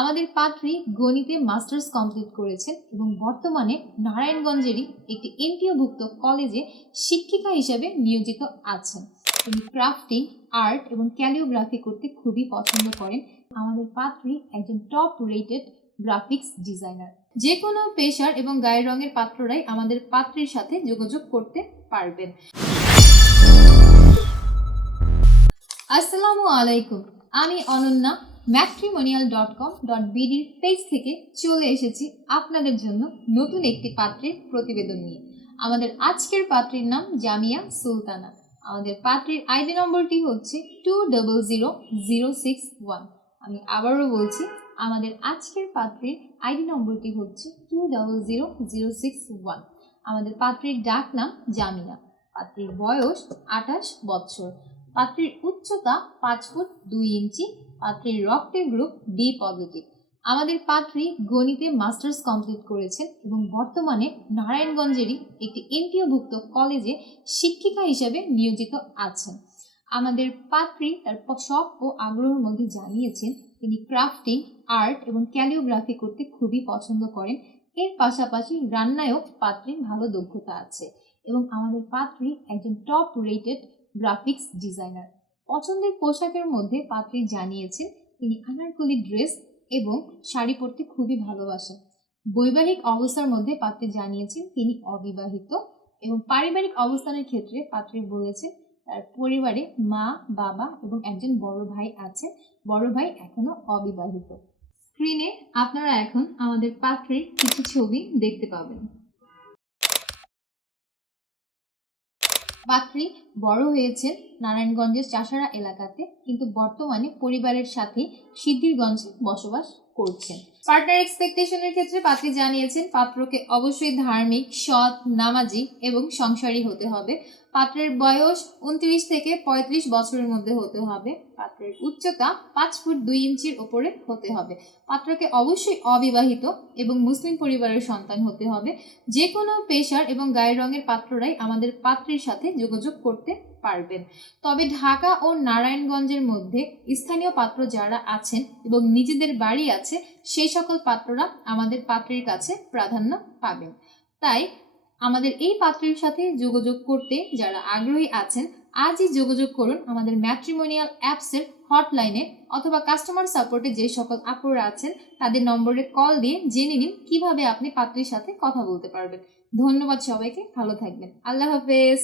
আমাদের পাত্রী গণিতে মাস্টার্স কমপ্লিট করেছেন এবং বর্তমানে নারায়ণগঞ্জেরই একটি এনটিওভুক্ত কলেজে শিক্ষিকা হিসেবে নিয়োজিত আছেন। তিনি ক্রাফটিং, আর্ট এবং ক্যালিওগ্রাফি করতে খুবই পছন্দ করেন। আমাদের পাত্রী একজন টপ রেটেড গ্রাফিক্স ডিজাইনার। যে কোনো পেশার এবং গায়ের রঙের পাত্ররাই আমাদের পাত্রীর সাথে যোগাযোগ করতে পারবেন। আসসালামু আলাইকুম। আমি Ananya matrimonial dot com dot বিডির page থেকে চলে এসেছি আপনাদের জন্য নতুন একটি পাত্রের প্রতিবেদন নিয়ে। আমাদের আজকের পাত্রীর নাম জামিয়া সুলতানা। আমাদের পাত্রীর আইডি নম্বরটি হচ্ছে two double zero zero six one আমি আবারও বলছি, আমাদের আজকের পাত্রীর আইডি নম্বরটি হচ্ছে two double zero zero six one আমাদের পাত্রীর ডাক নাম জামিনা পাত্রীর বয়স আঠাশ বৎসর। পাত্রীর উচ্চতা পাঁচ ফুট দুই ইঞ্চি, পাত্রের রক্তের গ্রুপ ডি পজিটিভ। আমাদের পাত্রী গণিতে মাস্টার্স কমপ্লিট করেছেন এবং বর্তমানে নারায়ণগঞ্জেরই একটি এনটিওভুক্ত কলেজে শিক্ষিকা হিসেবে নিয়োজিত আছেন। আমাদের পাত্রী তার শখ ও আগ্রহের মধ্যে জানিয়েছেন, তিনি ক্রাফটিং, আর্ট এবং ক্যালিওগ্রাফি করতে খুবই পছন্দ করেন। এর পাশাপাশি রান্নায়ও পাত্রীর ভালো দক্ষতা আছে এবং আমাদের পাত্রী একজন টপ রেটেড গ্রাফিক্স ডিজাইনার পছন্দের পোশাকের মধ্যে পাত্রী জানিয়েছেন তিনি আনারকলি ড্রেস এবং শাড়ি পরতে খুবই ভালোবাসেন। বৈবাহিক অবস্থার মধ্যে পাত্রী জানিয়েছেন, তিনি অবিবাহিত এবং পারিবারিক অবস্থানের ক্ষেত্রে পাত্রী বলেছেন তার পরিবারে মা, বাবা এবং একজন বড় ভাই আছে, বড় ভাই এখনও অবিবাহিত। স্ক্রিনে আপনারা এখন আমাদের পাত্রীর কিছু ছবি দেখতে পাবেন। পাত্রী বড় হয়েছেন। নারায়ণগঞ্জের চাষারা এলাকাতে কিন্তু বর্তমানে পরিবারের সাথে সিদ্ধিরগঞ্জে বসবাস করছেন। পার্টনার এক্সপেকটেশনের ক্ষেত্রে পাত্রী জানিয়েছেন, পাত্রকে অবশ্যই ধার্মিক, সৎ, নামাজি এবং সংসারী হতে হবে। পাত্রের বয়স উনত্রিশ থেকে পঁয়ত্রিশ বছরের মধ্যে হতে হবে। পাত্রের উচ্চতা পাঁচ ফুট দুই ইঞ্চির ওপরে হতে হবে। পাত্রকে অবশ্যই অবিবাহিত এবং মুসলিম পরিবারের সন্তান হতে হবে। যে কোনো পেশার এবং গায়ের রঙের পাত্ররাই আমাদের পাত্রের সাথে যোগাযোগ করতে পারবেন। তবে ঢাকা ও নারায়ণগঞ্জের মধ্যে স্থানীয় পাত্র যারা আছেন এবং নিজেদের বাড়ি আছে, সেই সকল পাত্ররা আমাদের পাত্রের কাছে প্রাধান্য পাবেন। তাই আমাদের এই পাত্রের সাথে যোগাযোগ করতে যারা আগ্রহী আছেন, আজই যোগাযোগ করুন আমাদের ম্যাট্রিমোনিয়াল অ্যাপসের হটলাইনে অথবা কাস্টমার সাপোর্টে যে সকল আপুরা আছেন, তাদের নম্বরে কল দিয়ে জেনে নিন কীভাবে আপনি পাত্রীর সাথে কথা বলতে পারবেন। ধন্যবাদ সবাইকে, ভালো থাকবেন। আল্লাহ হাফেজ।